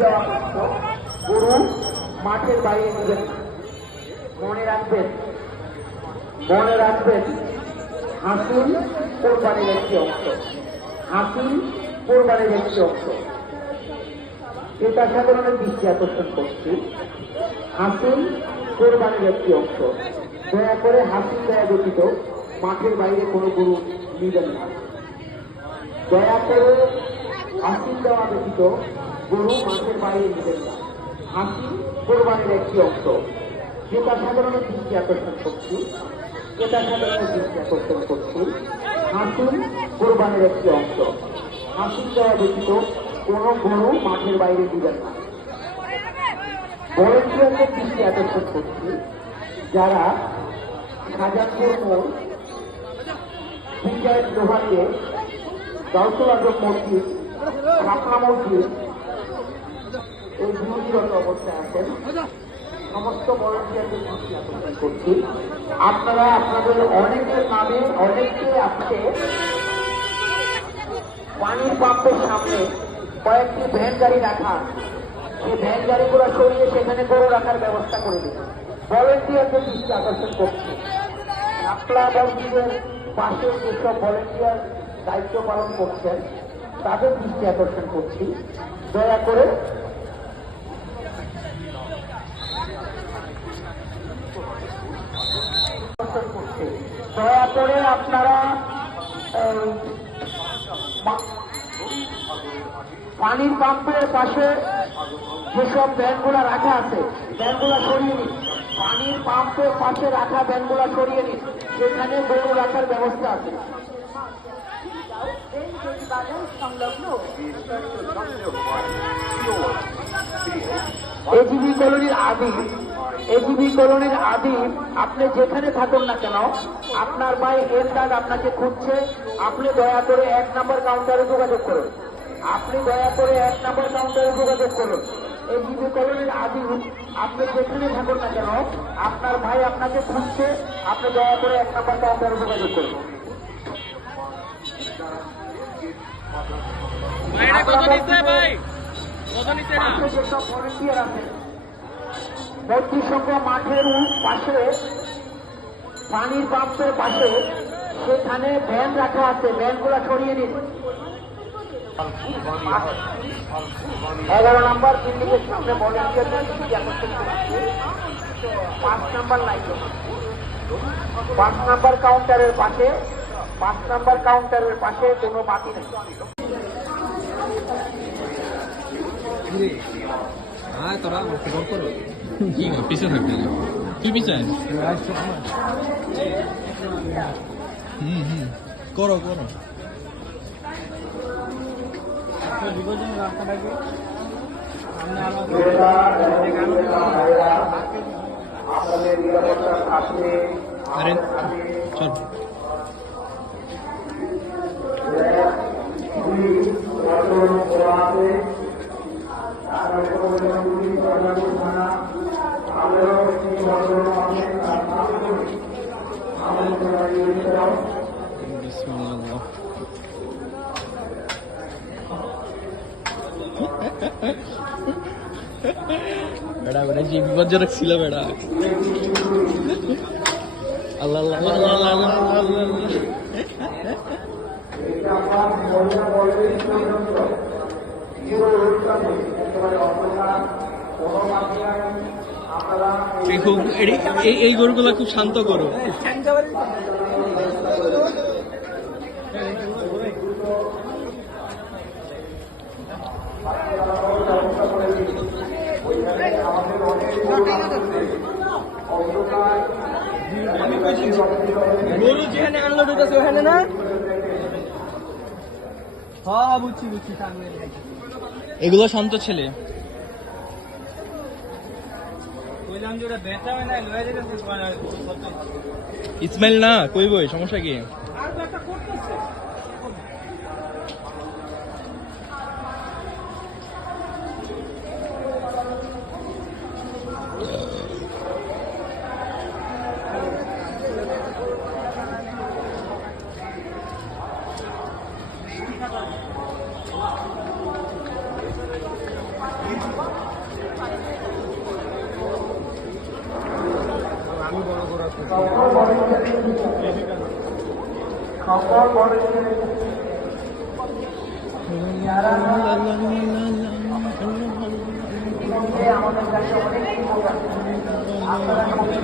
গরু মাঠের বাইরে নেবেন মনে রাখবেন মনে রাখবেন হাসিল কোরবানির একটি অংশ হাসিল কোরবানির একটি অংশ এটা সাধারণের দৃষ্টি আকর্ষণ করছি হাসিল কোরবানির একটি অংশ দয়া করে হাসিল দেয়া ব্যতীত মাঠের বাইরে কোনো গরু নিবেন না দয়া করে হাসিল দেওয়া ব্যতীত গরু মাঠের বাইরে নিবেন না। হাসি কোরবানির একটি অংশ। যেটা সাধারণের দৃষ্টি আকর্ষণ করছি। এটা সাধারণের দৃষ্টি আকর্ষণ করছি। হাসিল কোরবানির একটি অংশ। হাসিল দেওয়া ব্যতীত কোনো গরু মাঠের বাইরে দিবেন না। ভলেন্টিয়ারদের দৃষ্টি আকর্ষণ করছি। যারা শাহজাহানপুর মোড় লোহাকে গাউসুল আজম মসজিদ, ঢাকা মসজিদ এই বিরোধীরত অবস্থায় আছেন। সমস্ত করছি আপনারা আপনাদের অনেকের নামে অনেককে আজকে পানির পাম্পের সামনে কয়েকটি ভ্যান গাড়ি রাখা। সেই ভ্যান গাড়িগুলো সরিয়ে সেখানে গরু রাখার ব্যবস্থা করে দিন। ভলেন্টিয়ারদের দৃষ্টি আকর্ষণ করছে? শাপলা মসজিদের পাশে যেসব ভলেন্টিয়ার দায়িত্ব পালন করছেন, তাদের দৃষ্টি আকর্ষণ করছি। দয়া করে আকর্ষণ করছে। দয়া করে আপনারা এই, মা- পানির পাম্পের পাশে যেসব ব্যানগুলা রাখা আছে ব্যানগুলা সরিয়ে নিন। পানির পাম্পের পাশে রাখা ব্যানগুলা সরিয়ে নিন। সেখানে গরু রাখার ব্যবস্থা আছে। এজিবি কলোনির আদি এজিবি কলোনির আদি, আপনি যেখানে থাকুন না কেন, আপনার ভাই এর দাগ আপনাকে খুঁজছে। আপনি দয়া করে এক নম্বর কাউন্টারে যোগাযোগ করুন। আপনি দয়া করে এক নম্বর কাউন্টারে যোগাযোগ করুন। এজিবি কলোনির আদি আপনি যেখানে থাকুন না কেন আপনার ভাই আপনাকে খুঁজছে আপনি দয়া করে এক নম্বর কাউন্টারে যোগাযোগ করুন। যেসব ভলেন্টিয়ার মাঠের পাশে পানির পাম্পের পাশে সেখানে ভ্যান রাখা আছে ভ্যানগুলো সরিয়ে নিন। এগারো নম্বর বিল্ডিংয়ের সামনে ভলেন্টিয়ারদের দৃষ্টি আকর্ষণ করছি পাঁচ নম্বর লাইন পাঁচ নম্বর কাউন্টারের পাশে পাঁচ নম্বর কাউন্টারের পাশে কোনো বাতি নেই। হ্যাঁ তোরা করো। কি পিছে থাকতে তুই পিছে হুম হুম। করো করো। আপনাদের নিরাপত্তার স্বার্থে চল। বেড়া বেড়া যে বিপজ্জনক ছিল বেড়া। আল্লাহ আল্লাহ আল্লাহ আল্লাহ আল্লাহ আল্লাহ আল্লাহ এই গরুগুলা খুব শান্ত গরু। ঢুকেছে ওখানে না? হ্যাঁ বুঝছি বুঝছি সামনে এগুলো শান্ত ছেলে। ইসমাইল যে ওটা বেচা হয় না কই বই ইসমাইল না কইবই সমস্যা কি? আপনারা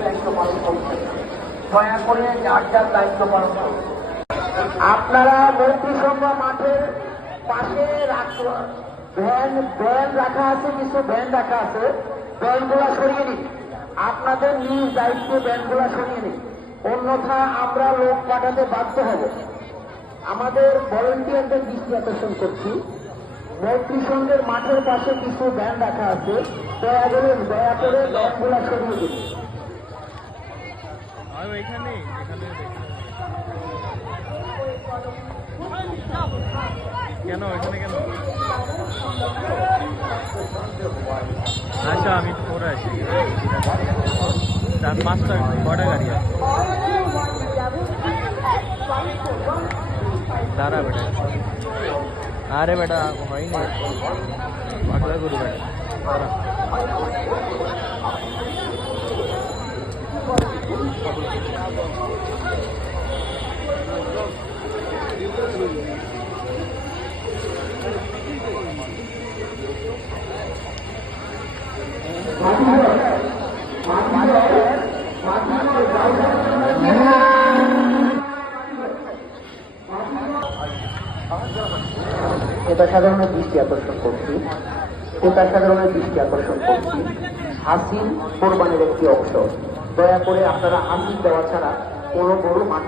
দায়িত্ব দয়া করে দায়িত্ব মন্ত্রিসংঘ মাঠের পাশে ভ্যান ভ্যান রাখা আছে, কিছু ভ্যান রাখা আছে। ভ্যানগুলা সরিয়ে নিন। আপনাদের নিজ দায়িত্বে ভ্যানগুলা সরিয়ে নিন। অন্যথা আমরা লোক পাঠাতে বাধ্য হব। আমাদের ভলেন্টিয়ারদের দৃষ্টি আকর্ষণ করছি। মন্ত্রিসংঘের মাঠের পাশে কিছু ভ্যান রাখা আছে। দয়া করে দয়া করে ভ্যানগুলা সরিয়ে দিন। কেন, এখানে কেন? আচ্ছা আমি পরে আছি मास्टर ऑर्डर करिए सारा बेटा। अरे बेटा वही नहीं। गुरु बेटा Thank you. এটা সাধারণের দৃষ্টি আকর্ষণ করছি। এটা সাধারণের দৃষ্টি আকর্ষণ করছি। হাসিল কোরবানির একটি অংশ। দয়া করে আপনারা হাসিল দেওয়া ছাড়া কোনো বড় মাঠের